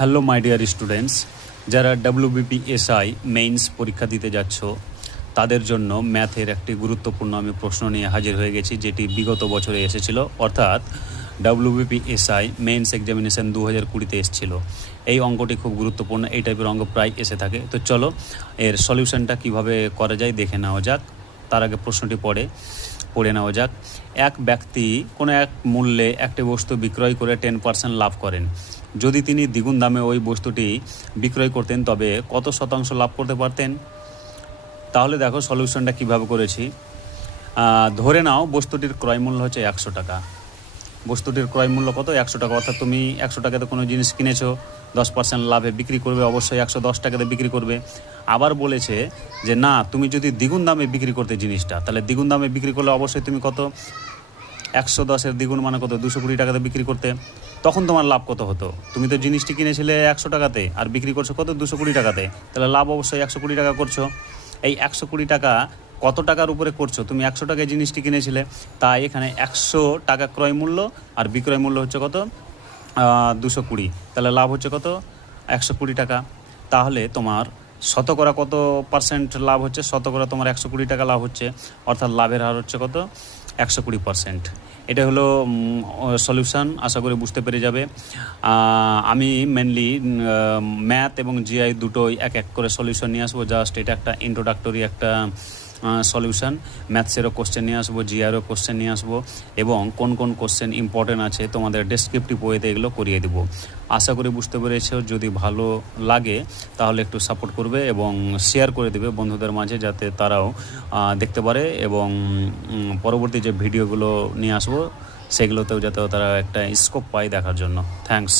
Hello my dear students, যারা WBPSI means পরীক্ষা দিতে যাচ্ছ তাদের জন্য ম্যাথের একটি গুরুত্বপূর্ণ আমি প্রশ্ন নিয়ে হাজির হয়ে গেছি, যেটি বিগত বছরে এসেছিল, অর্থাৎ WBPSI মেইনস এক্সামিনেশান 2020-তে এসেছিল। এই অঙ্কটি খুব গুরুত্বপূর্ণ, এই টাইপের অঙ্ক প্রায় এসে থাকে। তো চলো এর সলিউশনটা কিভাবে করা যায় দেখে নেওয়া যাক। তার আগে প্রশ্নটি পড়ে নেওয়া যাক। এক ব্যক্তি কোনো এক মূল্যে একটি বস্তু বিক্রয় করে 10% লাভ করেন। যদি তিনি দ্বিগুণ দামে ওই বস্তুটি বিক্রয় করতেন তবে কত শতাংশ লাভ করতে পারতেন? তাহলে দেখো সলিউশনটা কিভাবে করেছি। ধরে নাও বস্তুটির ক্রয় মূল্য হচ্ছে 100 টাকা। বস্তুটির ক্রয় মূল্য কত? 100 টাকা। অর্থাৎ তুমি 100 টাকাতে কোনো জিনিস কিনেছো, 10% লাভে বিক্রি করবে, অবশ্যই 110 টাকাতে বিক্রি করবে। আবার বলেছে যে না, তুমি যদি দ্বিগুণ দামে বিক্রি করতে জিনিসটা, তাহলে দ্বিগুণ দামে বিক্রি করলে অবশ্যই তুমি কত, 110-এর দ্বিগুণ মানে কত, 220 টাকাতে বিক্রি করতে। তখন তোমার লাভ কত হতো? তুমি তো জিনিসটি কিনেছিলে 100 টাকাতে আর বিক্রি করছো কত, 220 টাকাতে। তাহলে লাভ অবশ্যই 120 টাকা করছো। এই 120 টাকা কত টাকার উপরে করছো? তুমি 100 টাকায় জিনিসটি কিনেছিলে, তাই এখানে 100 টাকা ক্রয় মূল্য আর বিক্রয় মূল্য হচ্ছে কত, 220। তাহলে লাভ হচ্ছে কত, 120 টাকা। তাহলে তোমার শতকরা কত পার্সেন্ট লাভ হচ্ছে? শতকরা তোমার 120 টাকা লাভ হচ্ছে, অর্থাৎ লাভের হার হচ্ছে কত, 120%। এটা হলো সলিউশন। আশা করি বুঝতে পেরে যাবে। আমি মেনলি ম্যাথ এবং জিআই দুটোই এক এক করে সলিউশন নিয়ে আসবো। জাস্ট এটা একটা ইন্ট্রোডাক্টরি একটা সলিউশন। ম্যাথসেরও কোশ্চেন নিয়ে আসবো, জিআইয়েরও কোশ্চেন নিয়ে আসবো, এবং কোন কোন কোশ্চেন ইম্পর্টেন্ট আছে তোমাদের ডেসক্রিপটিভ ওয়েতে এগুলো করিয়ে দেবো। আশা করি বুঝতে পেরেছো। যদি ভালো লাগে তাহলে একটু সাপোর্ট করবে এবং শেয়ার করে দেবে বন্ধুদের মাঝে, যাতে তারাও দেখতে পারে, এবং পরবর্তী যে ভিডিওগুলো নিয়ে আসবো সেগুলোতেও যাতে তারা একটা স্কোপ পায় দেখার জন্য। থ্যাঙ্কস।